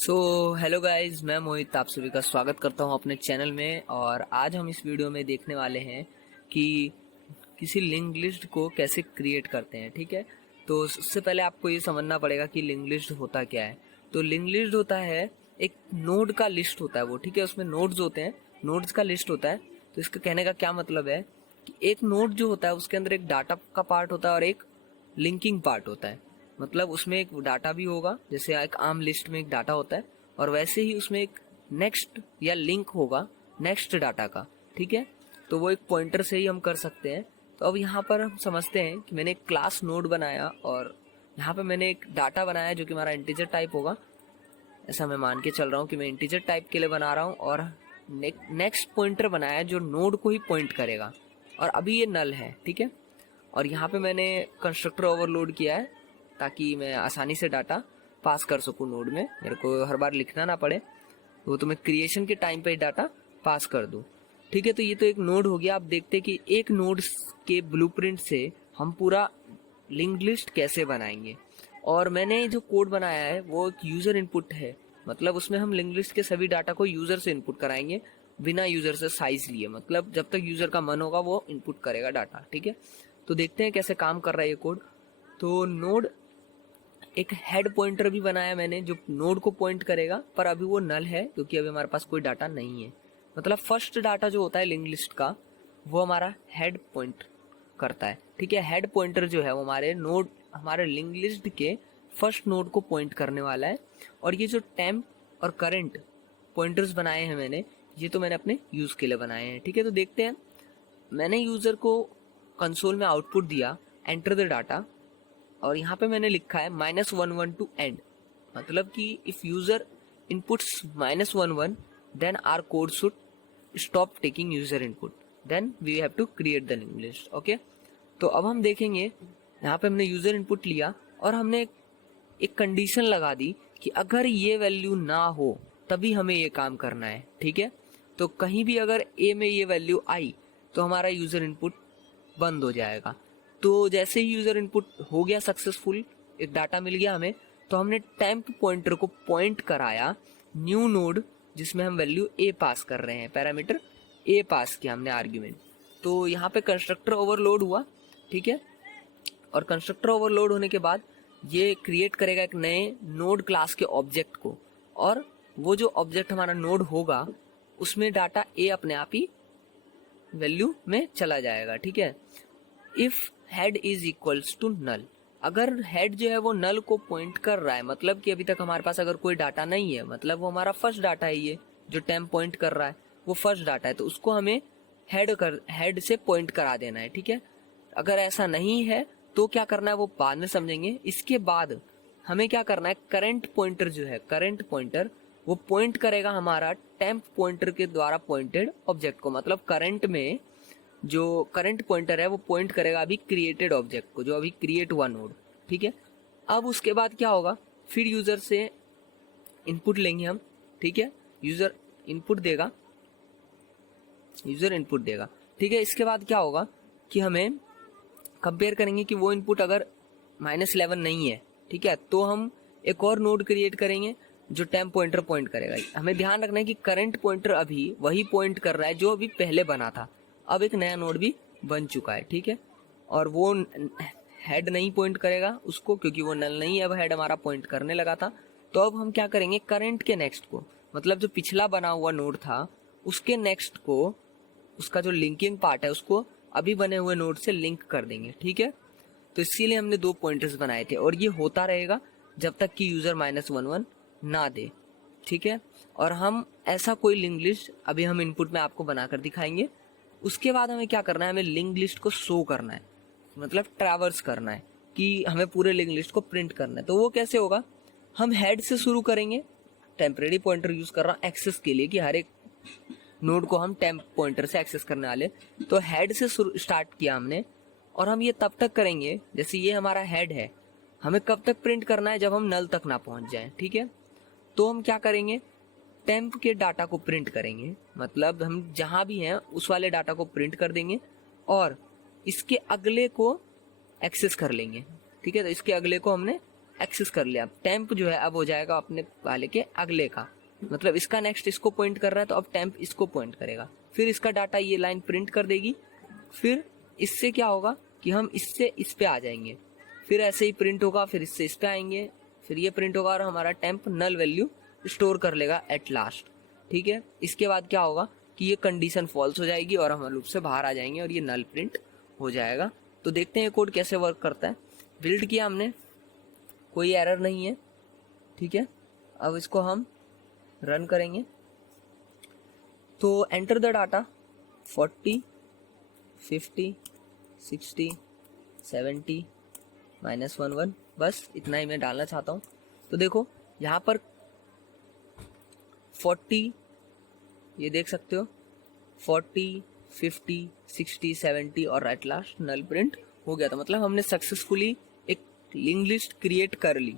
So hello guys, मैं मोहित आप सभी का स्वागत करता हूं अपने चैनल में। और आज हम इस वीडियो में देखने वाले हैं कि किसी लिंक लिस्ट को कैसे क्रिएट करते हैं। ठीक है, तो उससे पहले आपको ये समझना पड़ेगा कि लिंक लिस्ट होता क्या है। तो लिंक लिस्ट होता है एक नोड का लिस्ट होता है वो, ठीक है, उसमें नोड्स होते हैं, नोड्स का लिस्ट होता है। तो इसका कहने का क्या मतलब है कि एक नोड जो होता है उसके अंदर एक डाटा का पार्ट होता है और एक लिंकिंग पार्ट होता है। मतलब उसमें एक डाटा भी होगा, जैसे एक आम लिस्ट में एक डाटा होता है, और वैसे ही उसमें एक नेक्स्ट या लिंक होगा नेक्स्ट डाटा का। ठीक है, तो वो एक पॉइंटर से ही हम कर सकते हैं। तो अब यहाँ पर हम समझते हैं कि मैंने एक क्लास नोड बनाया और यहाँ पे मैंने एक डाटा बनाया जो कि हमारा इंटीजर टाइप होगा। ऐसा मैं मान के चल रहा हूँ कि मैं इंटीजर टाइप के लिए बना रहा हूँ। और नेक्स्ट पॉइंटर बनाया जो नोड को ही पॉइंट करेगा, और अभी ये नल है। ठीक है, और यहाँ पे मैंने कंस्ट्रक्टर ओवरलोड किया है ताकि मैं आसानी से डाटा पास कर सकूँ नोड में, मेरे को हर बार लिखना ना पड़े, तो मैं क्रिएशन के टाइम पे डाटा पास कर दूँ। ठीक है, तो ये तो एक नोड हो गया। आप देखते हैं कि एक नोड के ब्लूप्रिंट से हम पूरा लिंक लिस्ट कैसे बनाएंगे। और मैंने जो कोड बनाया है वो एक यूजर इनपुट है, मतलब उसमें हम लिंक लिस्ट के सभी डाटा को यूजर से इनपुट कराएंगे बिना यूजर से साइज लिए। मतलब जब तक यूजर का मन होगा वो इनपुट करेगा डाटा। ठीक है, तो देखते हैं कैसे काम कर रहा है ये कोड। तो नोड एक हेड पॉइंटर भी बनाया मैंने जो नोड को पॉइंट करेगा, पर अभी वो नल है क्योंकि अभी हमारे पास कोई डाटा नहीं है। मतलब फर्स्ट डाटा जो होता है लिंक लिस्ट का वो हमारा हेड पॉइंट करता है। ठीक है, हेड पॉइंटर जो है वो हमारे लिंक लिस्ट के फर्स्ट नोड को पॉइंट करने वाला है। और ये जो टेम्प और करंट पॉइंटर्स बनाए हैं मैंने, ये तो मैंने अपने यूज के लिए बनाए हैं। ठीक है, तो देखते हैं। मैंने यूजर को कंसोल में आउटपुट दिया एंटर द डाटा, और यहाँ पे मैंने लिखा है -11 टू एंड। मतलब कि if user inputs -11 then our code should stop taking user input, then we have to create the link list. Okay, तो अब हम देखेंगे यहाँ पे हमने यूजर इनपुट लिया और हमने एक कंडीशन लगा दी कि अगर ये वैल्यू ना हो तभी हमें ये काम करना है। ठीक है, तो कहीं भी अगर ए में ये वैल्यू आई तो हमारा यूजर इनपुट बंद हो जाएगा। तो जैसे ही यूजर इनपुट हो गया सक्सेसफुल, एक डाटा मिल गया हमें, तो हमने टेम्प पॉइंटर को पॉइंट कराया न्यू नोड जिसमें हम वैल्यू ए पास कर रहे हैं, पैरामीटर ए पास किया हमने आर्ग्यूमेंट। तो यहाँ पे कंस्ट्रक्टर ओवरलोड हुआ। ठीक है, और कंस्ट्रक्टर ओवरलोड होने के बाद ये क्रिएट करेगा एक नए नोड क्लास के ऑब्जेक्ट को, और वो जो ऑब्जेक्ट हमारा नोड होगा उसमें डाटा ए अपने आप ही वैल्यू में चला जाएगा। ठीक है, if head is equals to null, अगर हेड जो है वो नल को पॉइंट कर रहा है, मतलब कि अभी तक हमारे पास अगर कोई डाटा नहीं है, मतलब वो हमारा फर्स्ट डाटा है, ये जो टेम्प पॉइंट कर रहा है वो फर्स्ट डाटा है, तो उसको हमें हेड से पॉइंट करा देना है। ठीक है, अगर ऐसा नहीं है तो क्या करना है वो बाद में समझेंगे। इसके बाद हमें क्या करना है, करंट पॉइंटर जो है, करंट पॉइंटर वो पॉइंट करेगा हमारा टेम्प पॉइंटर के द्वारा पॉइंटेड ऑब्जेक्ट को। मतलब करंट में जो करंट पॉइंटर है वो पॉइंट करेगा अभी क्रिएटेड ऑब्जेक्ट को, जो अभी क्रिएट हुआ नोड। ठीक है, अब उसके बाद क्या होगा, फिर यूजर से इनपुट लेंगे हम। ठीक है, यूजर इनपुट देगा, यूजर इनपुट देगा। ठीक है, इसके बाद क्या होगा कि हमें कंपेयर करेंगे कि वो इनपुट अगर -11 नहीं है, ठीक है, तो हम एक और नोड क्रिएट करेंगे जो टेम्प पॉइंटर पॉइंट करेगा। हमें ध्यान रखना है कि करंट पॉइंटर अभी वही पॉइंट कर रहा है जो अभी पहले बना था, अब एक नया नोड भी बन चुका है। ठीक है, और वो हेड नहीं पॉइंट करेगा उसको क्योंकि वो नल नहीं है, अब हेड हमारा पॉइंट करने लगा था। तो अब हम क्या करेंगे, करंट के नेक्स्ट को, मतलब जो पिछला बना हुआ नोड था उसके नेक्स्ट को, उसका जो लिंकिंग पार्ट है उसको अभी बने हुए नोड से लिंक कर देंगे। ठीक है, तो इसीलिए हमने दो पॉइंटर्स बनाए थे, और ये होता रहेगा जब तक कि यूजर -11 ना दे। ठीक है, और हम ऐसा कोई लिंक लिस्ट अभी हम इनपुट में आपको बनाकर दिखाएंगे। उसके बाद हमें क्या करना है, हमें लिंक लिस्ट को शो करना है, मतलब ट्रैवर्स करना है कि हमें पूरे लिंक लिस्ट को प्रिंट करना है। तो वो कैसे होगा, हम हेड से शुरू करेंगे, टेम्परेरी पॉइंटर यूज कर रहा हूँ एक्सेस के लिए कि हर एक नोड को हम टेम्प पॉइंटर से एक्सेस करने वाले। तो हेड से स्टार्ट किया हमने, और हम ये तब तक करेंगे, जैसे ये हमारा हेड है, हमें कब तक प्रिंट करना है, जब हम नल तक ना पहुंच जाए। ठीक है, तो हम क्या करेंगे, टेम्प के डाटा को प्रिंट करेंगे, मतलब हम जहां भी हैं उस वाले डाटा को प्रिंट कर देंगे और इसके अगले को एक्सेस कर लेंगे। ठीक है, तो इसके अगले को हमने एक्सेस कर लिया। टेम्प जो है अब हो जाएगा अपने वाले के अगले का, मतलब इसका नेक्स्ट इसको पॉइंट कर रहा है तो अब टेम्प इसको पॉइंट करेगा। फिर इसका डाटा ये लाइन प्रिंट कर देगी। फिर इससे क्या होगा कि हम इससे इस पे आ जाएंगे, फिर ऐसे ही प्रिंट होगा, फिर इससे इस पे आएंगे, फिर ये प्रिंट होगा और हमारा टेम्प नल वैल्यू स्टोर कर लेगा एट लास्ट। ठीक है, इसके बाद क्या होगा कि ये कंडीशन फॉल्स हो जाएगी और हम लूप से बाहर आ जाएंगे और ये नल प्रिंट हो जाएगा। तो देखते हैं कोड कैसे वर्क करता है। बिल्ड किया हमने, कोई एरर नहीं है। ठीक है, अब इसको हम रन करेंगे तो एंटर द डाटा 40, 50, 60, 70, -11, बस इतना ही मैं डालना चाहता हूँ। तो देखो यहाँ पर 40, ये देख सकते हो 40, 50, 60, 70 और एट लास्ट नल प्रिंट हो गया था। मतलब हमने सक्सेसफुली एक लिंक लिस्ट क्रिएट कर ली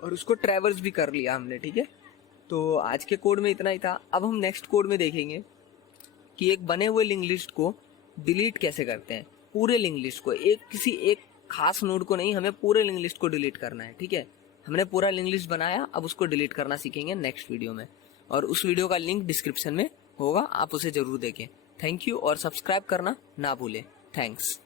और उसको ट्रैवर्स भी कर लिया हमने। ठीक है, तो आज के कोड में इतना ही था। अब हम नेक्स्ट कोड में देखेंगे कि एक बने हुए लिंक लिस्ट को डिलीट कैसे करते हैं। पूरे लिंक लिस्ट को, एक किसी एक खास नोड को नहीं, हमें पूरे लिंक लिस्ट को डिलीट करना है। ठीक है, हमने पूरा लिंक लिस्ट बनाया, अब उसको डिलीट करना सीखेंगे नेक्स्ट वीडियो में, और उस वीडियो का लिंक डिस्क्रिप्शन में होगा, आप उसे जरूर देखें। थैंक यू और सब्सक्राइब करना ना भूलें। थैंक्स।